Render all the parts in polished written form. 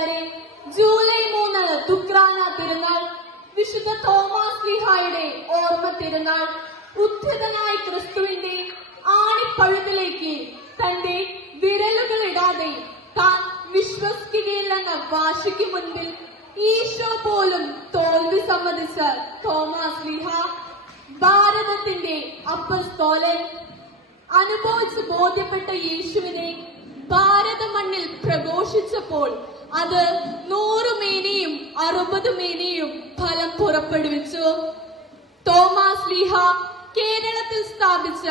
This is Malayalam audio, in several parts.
കൂട്ടുകാരെ, ജൂലൈ 3 ദുഃഖ്രാന തിരുനാൾ, വിശുദ്ധ തോമാസ് ശ്ലീഹായുടെ ഓർമ്മ തിരുനാൾ. ഉദ്ധിതനായ ക്രിസ്തുവിന്റെ ആണിപ്പഴുതിലേക്ക് തന്റെ വിരലുകൾ ഇടാതെ താൻ വിശ്വസിക്കുകയില്ലെന്ന വാശിക്ക് മുൻപിൽ ഈശോ പോലും തോൽവി സമ്മതിച്ച തോമാസ് ശ്ലീഹ ഭാരതത്തിന്റെ അപ്പസ്തോലൻ. അനുഭവിച്ച് ബോധ്യപ്പെട്ട യേശുവിനെ ഭാരത മണ്ണിൽ പ്രഘോഷിച്ചപ്പോൾ അത് 100 മേനിയും 60 മേനിയും ഫലം പുറപ്പെടുവിച്ചു. തോമാസ് ശ്ലീഹ കേരളത്തിൽ സ്ഥാപിച്ച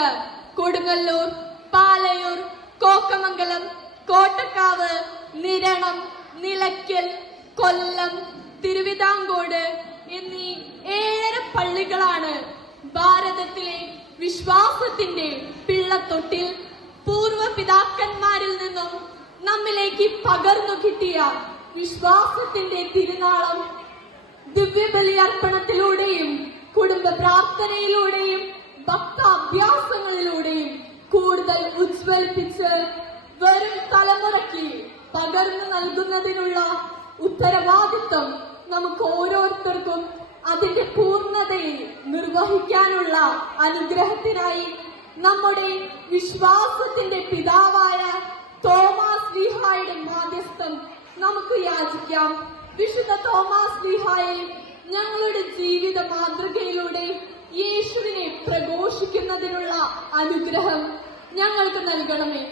കൊടുങ്ങല്ലൂർ, പാലയൂർ, കോക്കമംഗലം, കോട്ടക്കാവ്, നിരണം, നിലയ്ക്കൽ, കൊല്ലം, തിരുവിതാംകോട് എന്നീ 7 പള്ളികളാണ് ഭാരതത്തിലെ വിശ്വാസത്തിന്റെ പിള്ളത്തൊട്ടിൽ. പൂർവ്വ പിതാക്കന്മാരിൽ നിന്നും നമ്മിലേക്ക് പകർന്നു കിട്ടിയ വിശ്വാസത്തിന്റെ തിരുനാളം ദിവ്യബലി അർപ്പണത്തിലൂടെയും കുടുംബ പ്രാർത്ഥനയിലൂടെയും ഭക്താഭ്യാസങ്ങളിലൂടെയും കൂടുതൽ ഉജ്ജ്വലിപ്പിച്ച് വരും തലമുറയ്ക്ക് പകർന്നു നൽകുന്നതിനുള്ള ഉത്തരവാദിത്വം നമുക്ക് ഓരോരുത്തർക്കും അതിന്റെ പൂർണ്ണതയിൽ നിർവഹിക്കാനുള്ള അനുഗ്രഹത്തിനായി നമ്മുടെ വിശ്വാസത്തിന്റെ പിതാവായ തോമാസ് ശ്ലീഹായുടെ മാധ്യസ്ഥം നമുക്ക് യാചിക്കാം. വിശുദ്ധ തോമാസ് ശ്ലീഹായെ ഞങ്ങളുടെ ജീവിത മാതൃകയിലൂടെ യേശുവിനെ പ്രഘോഷിക്കുന്നതിനുള്ള അനുഗ്രഹം ഞങ്ങൾക്ക് നൽകണമേ.